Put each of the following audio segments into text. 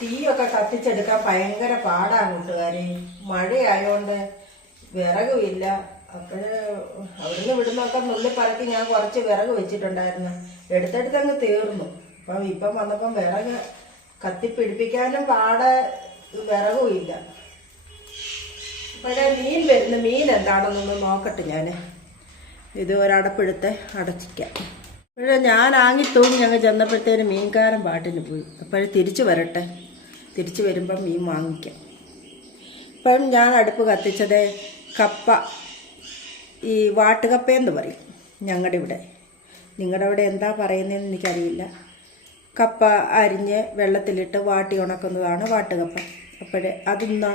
തീയൊക്കെ കത്തിച്ചെടുക്കാൻ ഭയങ്കര പാടാണ് കൂട്ടുകാരെ. മഴയായോണ്ട് വിറകുമില്ല. അപ്പോഴ് അവിടുന്ന് ഇവിടുന്നൊക്കെ നുള്ളി പറക്കി ഞാൻ കുറച്ച് വിറക് വെച്ചിട്ടുണ്ടായിരുന്നു. എടുത്തെടുത്തങ്ങ് തീർന്നു. അപ്പം ഇപ്പം വന്നപ്പം വിറക് കത്തിപ്പിടിപ്പിക്കാനും പാട്, വിറകും ഇല്ല. ഇപ്പോഴേ മീൻ വരുന്നു. മീൻ എന്താണെന്നൊന്ന് നോക്കട്ടെ ഞാൻ. ഇത് ഒരടപ്പെടുത്ത് അടച്ചിക്കാം. അപ്പോഴേ ഞാൻ ആങ്ങിത്തൂങ്ങി ഞങ്ങൾ ചെന്നപ്പോഴത്തേന് മീൻകാരൻ പാട്ടിന് പോയി. അപ്പോഴേ തിരിച്ചു വരട്ടെ. തിരിച്ചു വരുമ്പം മീൻ വാങ്ങിക്കാം. ഇപ്പം ഞാൻ അടുപ്പ് കത്തിച്ചത് കപ്പ, ഈ വാട്ടുകപ്പയെന്ന് പറയും ഞങ്ങളുടെ ഇവിടെ. നിങ്ങളുടെ അവിടെ എന്താ പറയുന്നതെന്ന് എനിക്കറിയില്ല. കപ്പ അരിഞ്ഞ് വെള്ളത്തിലിട്ട് വാട്ടി ഉണക്കുന്നതാണ് വാട്ടുകപ്പ. അപ്പോഴേ അതൊന്ന്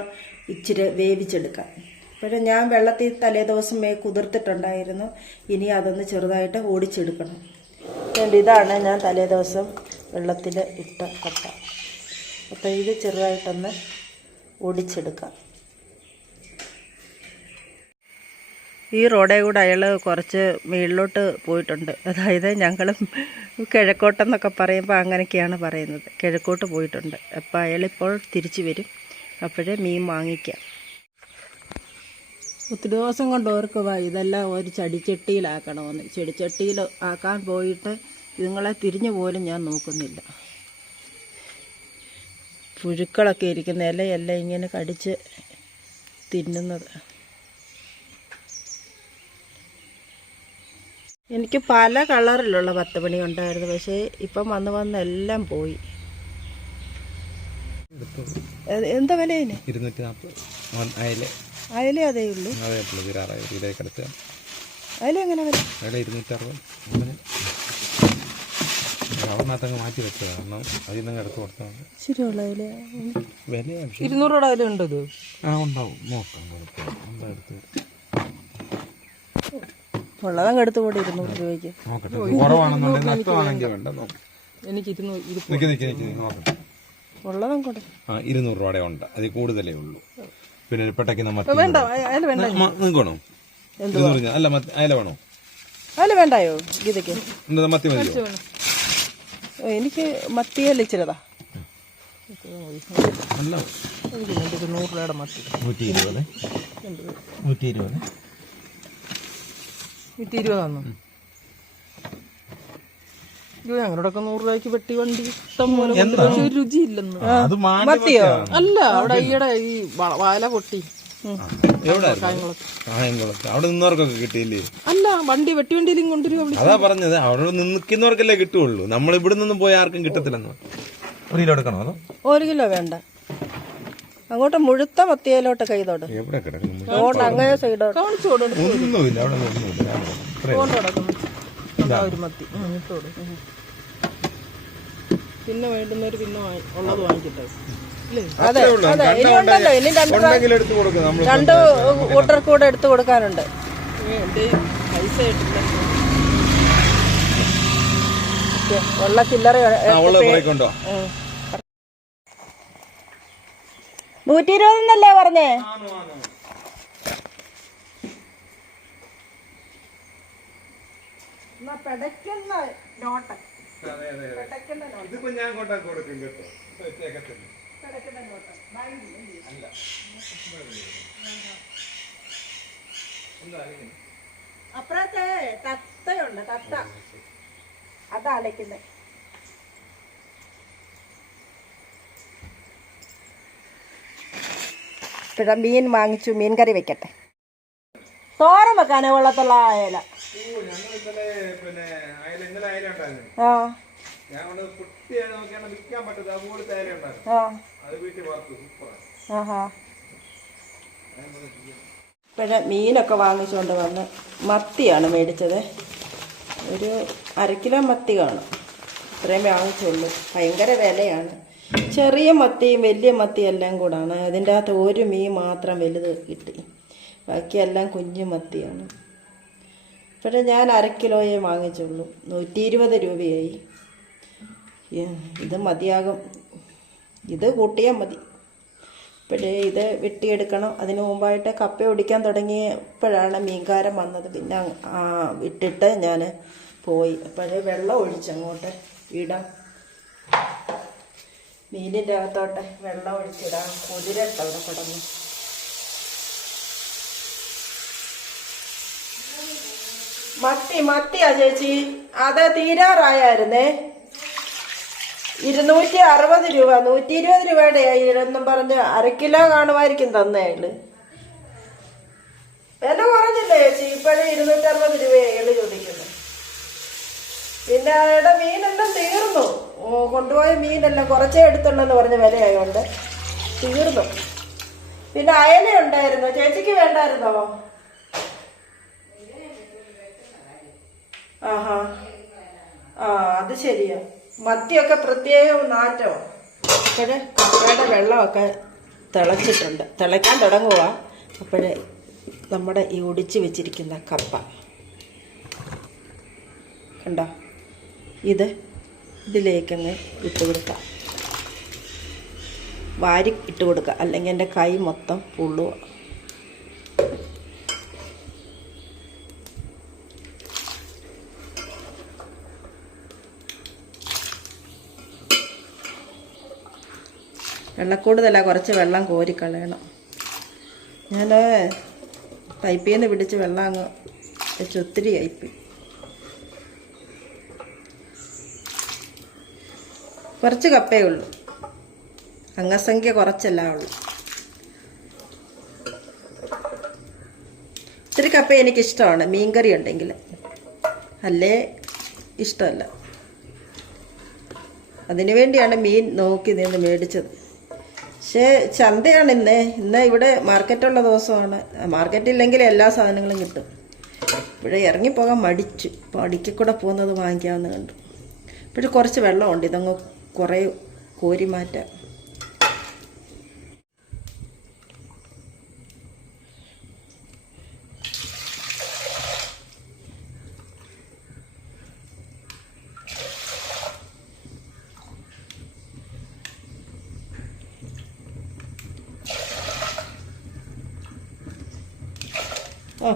ഇച്ചിരി വേവിച്ചെടുക്കാം. അപ്പോഴേ ഞാൻ വെള്ളത്തിൽ തലേദിവസം കുതിർത്തിട്ടുണ്ടായിരുന്നു. ഇനി അതൊന്ന് ചെറുതായിട്ട് ഓടിച്ചെടുക്കണം. അതുകൊണ്ട് ഇതാണ് ഞാൻ തലേദിവസം വെള്ളത്തിൽ ഇട്ട കപ്പ. അപ്പോൾ ഇത് ചെറുതായിട്ടൊന്ന് ഓടിച്ചെടുക്കാം. ഈ റോഡേ കൂടെ അയാൾ കുറച്ച് മുകളിലോട്ട് പോയിട്ടുണ്ട്. അതായത് ഞങ്ങളും കിഴക്കോട്ടെന്നൊക്കെ പറയുമ്പോൾ അങ്ങനെയൊക്കെയാണ് പറയുന്നത്. കിഴക്കോട്ട് പോയിട്ടുണ്ട്. അപ്പോൾ അയാളിപ്പോൾ തിരിച്ചു വരും. അപ്പോഴേ മീൻ വാങ്ങിക്കാം. ഒത്തിരി ദിവസം കൊണ്ട് ഓർക്കുക ഇതെല്ലാം ഒരു ചെടിച്ചട്ടിയിലാക്കണമെന്ന്. ചെടിച്ചട്ടിയിൽ ആക്കാൻ പോയിട്ട് ഇതുങ്ങളെ തിരിഞ്ഞു പോലും ഞാൻ നോക്കുന്നില്ല. പുഴുക്കളൊക്കെ ഇരിക്കുന്ന ഇലയെല്ലാം ഇങ്ങനെ കടിച്ച് തിന്നുന്നത്. എനിക്ക് പല കളറിലുള്ള 10 മണി ഉണ്ടായിരുന്നു. പക്ഷേ ഇപ്പം വന്ന് എല്ലാം പോയി. എന്താ വില ഇതിന്? 240 അയല അതേ ഉള്ളൂ. അയല എങ്ങനെ വരും? 260 അവിടന്നകത്തങ്ങ് മാറ്റി വെച്ചത്. കാരണം അതിൽ നിന്ന് എടുത്ത് കൊടുത്താൽ ശരിയുള്ള അയല വില 200 അയല ഉണ്ടത്. ഉണ്ടാവും. നോക്കാം എന്താ എടുത്ത് ഉള്ളതങ്ങ് എടുത്ത് കൂടെ 200 രൂപയ്ക്ക്. നോക്കട്ടെ, കുറവാണെന്നുണ്ടെങ്കിൽ നഷ്ടമാണെങ്കിൽ വേണ്ട. നോക്കാം, എനിക്ക് നോക്കട്ടെ. ഉള്ളതും കൂടെ 200 രൂപയുടെ ഉണ്ട്. അതിൽ കൂടുതലേ ഉള്ളൂ. പിന്നെ പെട്ടയ്ക്ക് വേണ്ട. അയല വേണ്ട. നിങ്ങൾക്കാണോ? അല്ല, അയല വേണോ? അയല വേണ്ടായോ ഗീതയ്ക്ക്? എന്താ മത്തി മതിയോ? എനിക്ക് മത്തിയല്ല ഇച്ചിരതാ. അല്ല, 100 രൂപയുടെ മത്തി. 120. 120 തന്നു. ഞങ്ങളോടൊക്കെ 100 രൂപയ്ക്ക് വെട്ടി വണ്ടി ഇഷ്ടം പോലെ. പക്ഷെ ഒരു രുചിയില്ലെന്ന്. മത്തിയോ? അല്ല, അവിടെ ഈയിടെ ഈ വാല പൊട്ടി അവിടെ നിന്നവർക്കൊക്കെ കിട്ടിയില്ലേ? അല്ല, വണ്ടി വെട്ടി വണ്ടിയിലും കൊണ്ടുവരും. അതാ പറഞ്ഞത്, അവിടെ നിൽക്കുന്നവർക്കല്ലേ കിട്ടുള്ളൂ. നമ്മൾ ഇവിടെ നിന്നും പോയി ആർക്കും കിട്ടത്തില്ലെന്ന്. 1 കിലോ എടുക്കണോ? അതോ 1 കിലോ വേണ്ട. അങ്ങോട്ട് മുഴുത്ത മത്തിയിലോട്ട് കൈ തൊടും. എവിടെ കിടക്കുന്നു? അങ്ങനെ സൈഡോട്ട് ഒന്നുമില്ല. അവിടെ ഒന്നുമില്ല. ഒരു മത്തി ഇട്ടോട്. പിന്നെ വേണ്ടുന്നവര് പിന്നെ ഉള്ളത് വാങ്ങിച്ചിട്ടേ. അതെ അതെ, ഇനി ഉണ്ടല്ലോ. ഇനി 2 കൂട്ടർ കൂടെ എടുത്തു കൊടുക്കാനുണ്ട്. പൈസ കിട്ടില്ല. ഉള്ള ചില്ലറ 120 എന്നല്ലേ പറഞ്ഞേ? പെടയ്ക്കുന്ന നോട്ടം. അപ്പുറത്തെ തത്തയുണ്ട്. തത്ത അതാ അലയ്ക്കുന്നത്. ഇപ്പോഴാ മീൻ വാങ്ങിച്ചു. മീൻ കറി വെക്കട്ടെ. തോരൻ വെക്കാനേ വെള്ളത്തുള്ള അയല. ഇപ്പോഴേ മീനൊക്കെ വാങ്ങിച്ചുകൊണ്ട് വന്ന് മത്തിയാണ് മേടിച്ചത്. ഒരു 1/2 കിലോ മത്തി കാണും. ഇത്രയും വാങ്ങിച്ചുള്ളൂ. ഭയങ്കര വിലയാണ്. ചെറിയ മത്തിയും വലിയ മത്തിയും എല്ലാം കൂടാണ്. അതിൻ്റെ അകത്ത് ഒരു മീൻ മാത്രം വലുത് കിട്ടി. ബാക്കിയെല്ലാം കുഞ്ഞു മത്തിയാണ്. ഇപ്പോഴേ ഞാൻ 1/2 കിലോയെ വാങ്ങിച്ചുള്ളൂ. 120 രൂപയായി. ഇത് മതിയാകും. ഇത് കൂട്ടിയാൽ മതി. ഇപ്പോഴേ ഇത് വെട്ടിയെടുക്കണം. അതിന് മുമ്പായിട്ട് കപ്പ ഒടിക്കാൻ തുടങ്ങിയപ്പോഴാണ് മീൻകാരൻ വന്നത്. പിന്നെ ഇട്ടിട്ട് ഞാൻ പോയി. അപ്പോഴേ വെള്ളം ഒഴിച്ചങ്ങോട്ട് ഇടാം. മീനിൻ്റെ അകത്തോട്ട് വെള്ളം ഒഴിച്ചിടാം. കുതിരട്ട് അവിടെ കിടന്നു. മത്തിയാ ചേച്ചി, അത് തീരാറായായിരുന്നേ. 260 രൂപ, 120 രൂപയുടെ എന്നും പറഞ്ഞ് 1/2 കിലോ കാണുമായിരിക്കും തന്നേള്. വില കുറഞ്ഞില്ലേ ചേച്ചി? ഇപ്പോഴും 260 രൂപയാണ് ചോദിക്കുന്നത്. പിന്നെ അവിടെ മീനെല്ലാം തീർന്നു. കൊണ്ടുപോയ മീനെല്ലാം കുറച്ചേ എടുത്തുള്ളെന്ന് പറഞ്ഞ വിലയായോണ്ട് തീർന്നു. പിന്നെ അയല ഉണ്ടായിരുന്നോ ചേച്ചിക്ക്? വേണ്ടായിരുന്നോ? ആഹാ, അത് ശരിയാ. മത്തിയൊക്കെ പ്രത്യേകം നാറ്റോ. അപ്പോഴേ കപ്പയുടെ വെള്ളമൊക്കെ തിളച്ചിട്ടുണ്ട്, തിളയ്ക്കാൻ തുടങ്ങുക. അപ്പോഴേ നമ്മുടെ ഈ ഒടിച്ച് വെച്ചിരിക്കുന്ന കപ്പ കണ്ടോ, ഇതിലേക്കങ്ങ് ഇട്ട് കൊടുക്കാം. വാരി ഇട്ട് കൊടുക്കുക, അല്ലെങ്കിൽ എൻ്റെ കൈ മൊത്തം പൊള്ളുക. വെള്ളക്കൂടുതല, കുറച്ച് വെള്ളം കോരിക്കളയണം. ഞാൻ പൈപ്പിൽ നിന്ന് പിടിച്ച് വെള്ളം അങ്ങ് വെച്ച് ഒത്തിരി ആയിപ്പോയി. കുറച്ച് കപ്പേ ഉള്ളൂ, അംഗസംഖ്യ കുറച്ചല്ല ഉള്ളൂ. ഇത്തിരി കപ്പ എനിക്കിഷ്ടമാണ് മീൻകറി ഉണ്ടെങ്കിൽ, അല്ലേ ഇഷ്ടമല്ല. അതിനു വേണ്ടിയാണ് മീൻ നോക്കി നിന്ന് മേടിച്ചത്. പക്ഷേ ചന്തയാണ് ഇന്ന് ഇവിടെ മാർക്കറ്റുള്ള ദിവസമാണ്. മാർക്കറ്റില്ലെങ്കിൽ എല്ലാ സാധനങ്ങളും കിട്ടും. ഇവിടെ ഇറങ്ങിപ്പോകാൻ മടിച്ചു. അപ്പോൾ അടിക്ക് കൂടെ പോകുന്നത് വാങ്ങിക്കാമെന്ന് കണ്ടു. ഇപ്പോഴും കുറച്ച് വെള്ളമുണ്ട്, ഇതങ്ങ് കുറേ കോരി മാറ്റാം.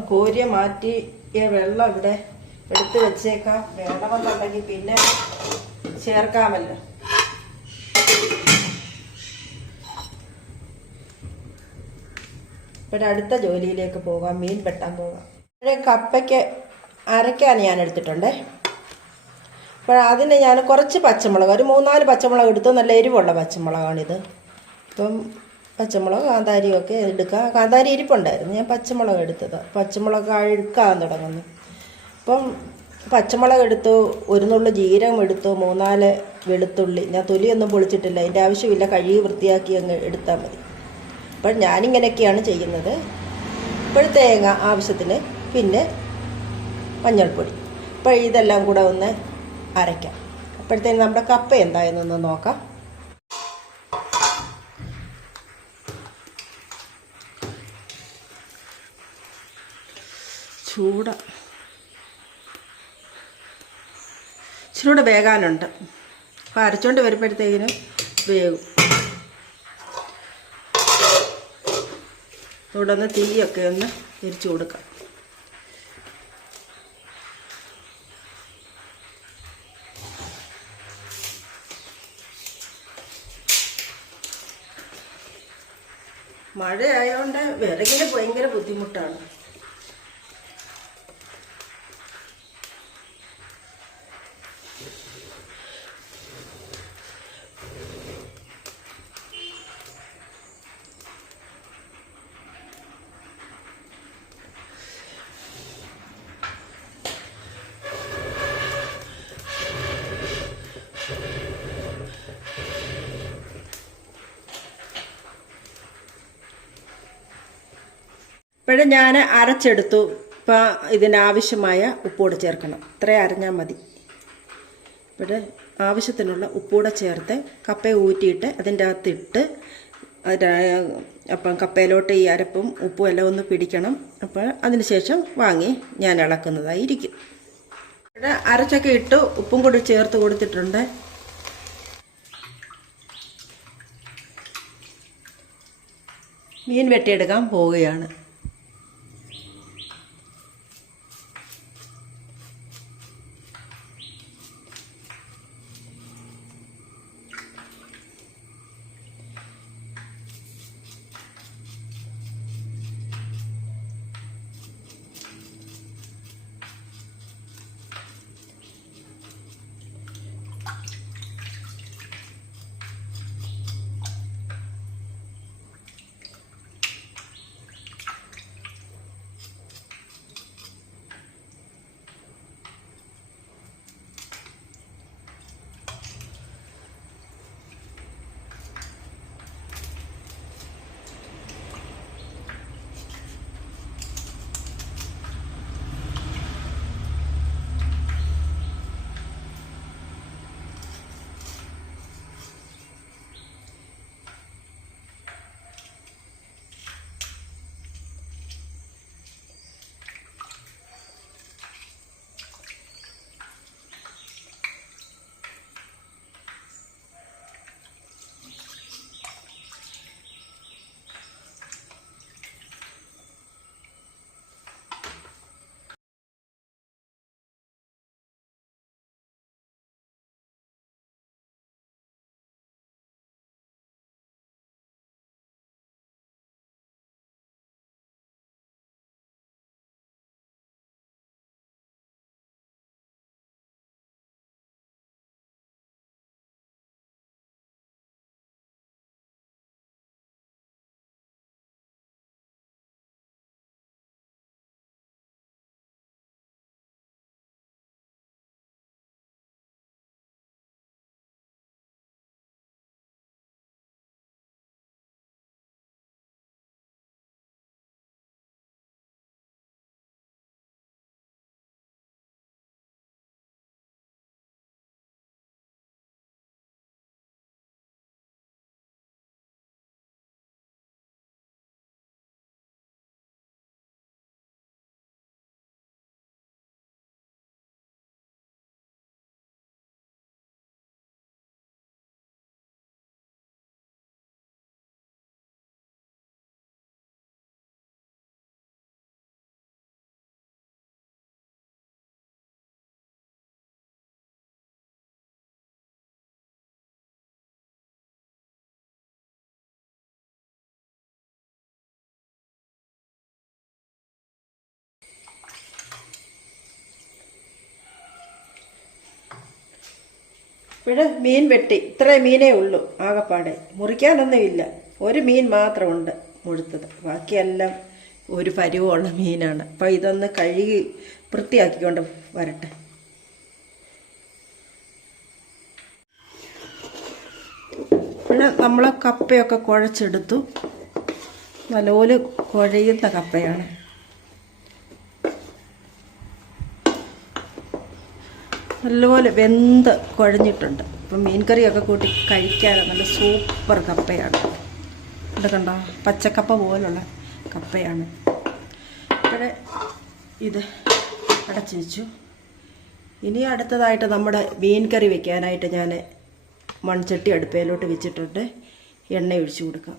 കോരിയ മാറ്റിയ വെള്ളം ഇവിടെ എടുത്ത് വെച്ചേക്കാം. വേണമെന്നുണ്ടെങ്കിൽ പിന്നെ ചേർക്കാമല്ലോ. ഇവിടെ അടുത്ത ജോലിയിലേക്ക് പോകാം, മീൻ വെട്ടാൻ പോകാം. കപ്പയ്ക്ക് അരയ്ക്കാൻ ഞാൻ എടുത്തിട്ടുണ്ടേ. അപ്പോൾ അതിന് ഞാൻ കുറച്ച് പച്ചമുളക്, ഒരു 3-4 പച്ചമുളക് എടുത്ത്, നല്ല എരിവുള്ള പച്ചമുളകാണിത്. ഇപ്പം പച്ചമുളക് കാന്താരിയൊക്കെ എടുക്കാം. കാന്താരി ഇരിപ്പുണ്ടായിരുന്നു, ഞാൻ പച്ചമുളക് എടുത്തത്. പച്ചമുളക് അഴുക്കാൻ തുടങ്ങുന്നു. അപ്പം പച്ചമുളക് എടുത്തു, 1 നുള്ളു ജീരകം എടുത്തു, 3-4 വെളുത്തുള്ളി. ഞാൻ തൊലിയൊന്നും പൊളിച്ചിട്ടില്ല, അതിൻ്റെ ആവശ്യമില്ല, കഴുകി വൃത്തിയാക്കി അങ്ങ് എടുത്താൽ മതി. അപ്പം ഞാനിങ്ങനെയൊക്കെയാണ് ചെയ്യുന്നത്. ഇപ്പോൾ തേങ്ങ ആവശ്യത്തിന്, പിന്നെ മഞ്ഞൾപ്പൊടി. അപ്പോൾ ഇതെല്ലാം കൂടെ ഒന്ന് അരയ്ക്കാം. അപ്പോഴത്തേന് നമ്മുടെ കപ്പ എന്തായെന്നൊന്ന് നോക്കാം. ഇച്ചിരൂടെ വേകാനുണ്ട്. അപ്പോൾ അരച്ചോണ്ട് വരുമ്പോഴത്തേക്കിനും വേകും. ഇവിടെ ഒന്ന് തീയൊക്കെ ഒന്ന് തിരിച്ചു കൊടുക്കാം. മഴയായതുകൊണ്ട് വിറകിന് ഭയങ്കര ബുദ്ധിമുട്ടാണ്. ഇപ്പോഴും ഞാൻ അരച്ചെടുത്തു. ഇപ്പം ഇതിനാവശ്യമായ ഉപ്പൂടെ ചേർക്കണം. ഇത്രയും അരഞ്ഞാൽ മതി. ഇവിടെ ആവശ്യത്തിനുള്ള ഉപ്പൂടെ ചേർത്ത് കപ്പ ഊറ്റിയിട്ട് അതിൻ്റെ അകത്തിട്ട്, അപ്പം കപ്പയിലോട്ട് ഈ അരപ്പും ഉപ്പും എല്ലാം ഒന്ന് പിടിക്കണം. അപ്പോൾ അതിന് ശേഷം വാങ്ങി ഞാൻ ഇളക്കുന്നതായിരിക്കും. ഇവിടെ അരച്ചൊക്കെ ഇട്ട് ഉപ്പും കൂടി ചേർത്ത് കൊടുത്തിട്ടുണ്ട്. മീൻ വെട്ടിയെടുക്കാൻ പോവുകയാണ്. ഇവിടെ മീൻ വെട്ടി, ഇത്രയും മീനേ ഉള്ളൂ ആകപ്പാടെ, മുറിക്കാനൊന്നും ഇല്ല. ഒരു മീൻ മാത്രമുണ്ട് മുഴുത്തത്, ബാക്കിയെല്ലാം ഒരു പരുവമുള്ള മീനാണ്. അപ്പം ഇതൊന്ന് കഴുകി വൃത്തിയാക്കിക്കൊണ്ട് വരട്ടെ. പിന്നെ നമ്മൾ കപ്പയൊക്കെ കുഴച്ചെടുത്തു. നല്ലപോലെ കുഴയുന്ന കപ്പയാണ്. നല്ലപോലെ വെന്ത് കുഴഞ്ഞിട്ടുണ്ട്. അപ്പം മീൻകറിയൊക്കെ കൂട്ടി കഴിക്കാൻ നല്ല സൂപ്പർ കപ്പയാണ്. ഇവിടെ കണ്ടോ, പച്ചക്കപ്പ പോലുള്ള കപ്പയാണ്. ഇവിടെ ഇത് അടച്ചു വെച്ചു. ഇനി അടുത്തതായിട്ട് നമ്മുടെ മീൻ കറി വെക്കാനായിട്ട് ഞാൻ മൺചട്ടി അടുപ്പയിലോട്ട് വെച്ചിട്ടുണ്ട്. എണ്ണ ഒഴിച്ചു കൊടുക്കാം.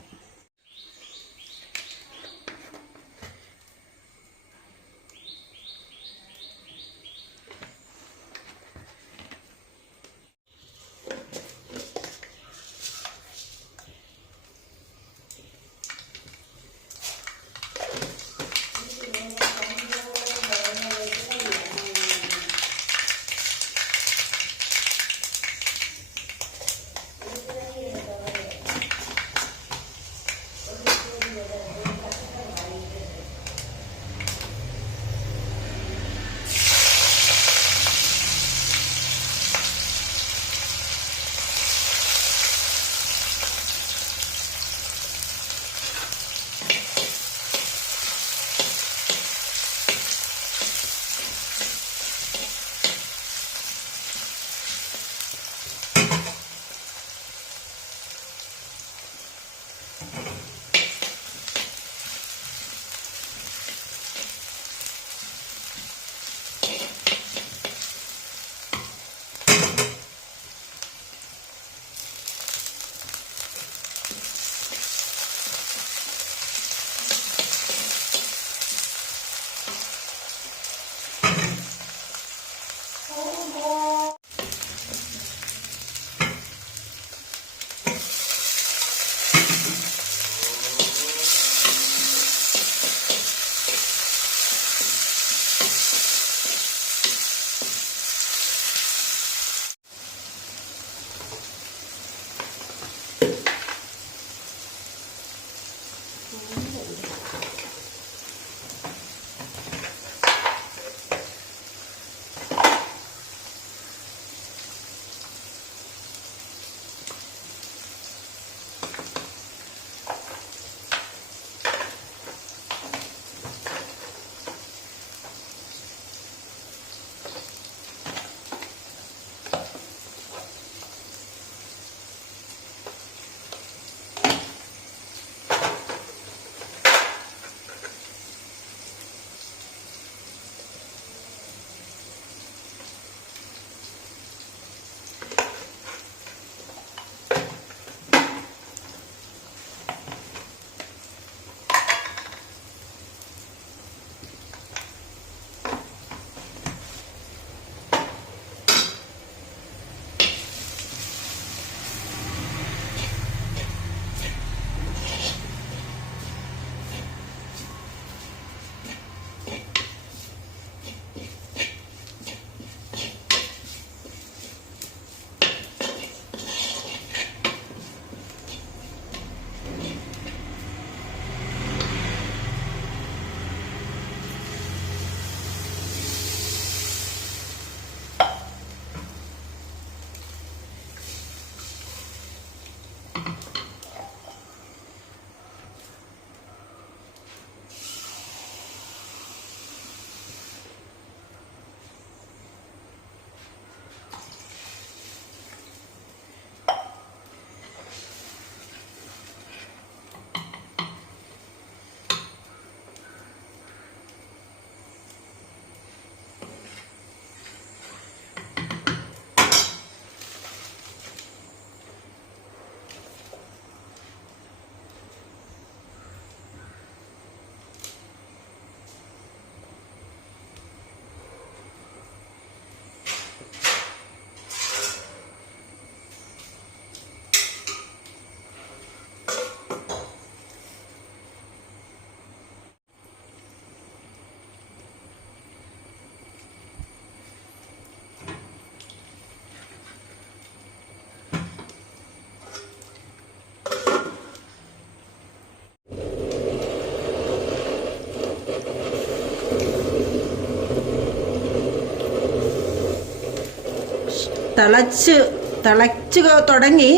തിളച്ച് തുടങ്ങി.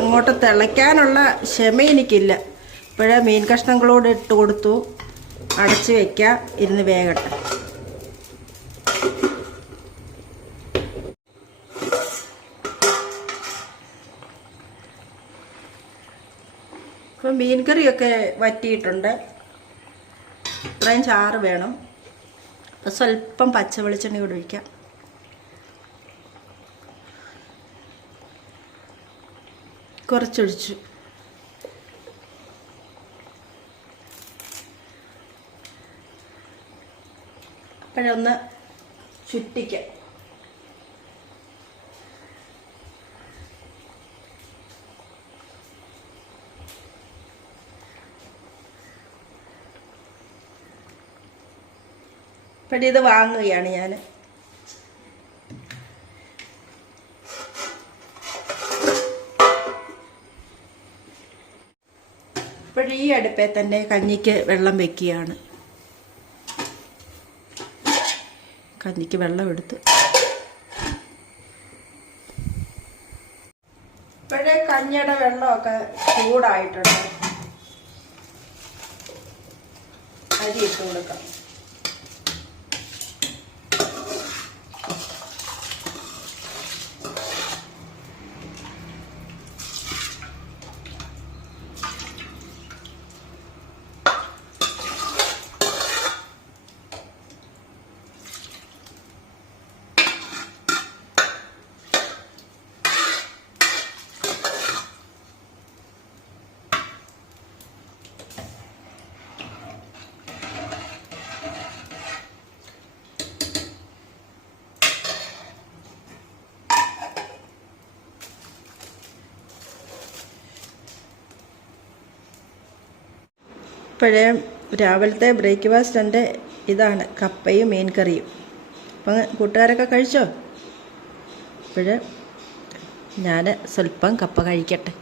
അങ്ങോട്ട് തിളയ്ക്കാനുള്ള ക്ഷമ എനിക്കില്ല. ഇപ്പോഴേ മീൻ കഷ്ണങ്ങളോട് ഇട്ട് കൊടുത്തു. അടച്ച് വയ്ക്കാം, ഇരുന്ന് വേകട്ടെ. ഇപ്പം മീൻ കറിയൊക്കെ വറ്റിയിട്ടുണ്ട്. ഇത്രയും ചാറ് വേണം. അപ്പം സ്വല്പം പച്ച വെളിച്ചെണ്ണ കൂടെ ഒഴിക്കാം. കുറച്ചൊഴിച്ചു. അപ്പോഴൊന്ന് ചുറ്റിക്കാം. ഇപ്പോഴിത് ഇത് വാങ്ങുകയാണ് ഞാൻ. ഇപ്പോഴീ അടുപ്പേ തന്നെ കഞ്ഞിക്ക് വെള്ളം വെക്കുകയാണ്. കഞ്ഞിക്ക് വെള്ളം എടുത്ത് ഇപ്പോഴേ കഞ്ഞിയുടെ വെള്ളമൊക്കെ ചൂടായിട്ടുണ്ട്. അരി ഇട്ട് കൊടുക്കാം. ഇപ്പോഴേ രാവിലത്തെ ബ്രേക്ക്ഫാസ്റ്റ് ഇതാണ്, കപ്പയും മീൻ കറിയും. അപ്പം കൂട്ടുകാരൊക്കെ കഴിച്ചോ? ഇപ്പോഴേ ഞാൻ സ്വല്പം കപ്പ കഴിക്കട്ടെ.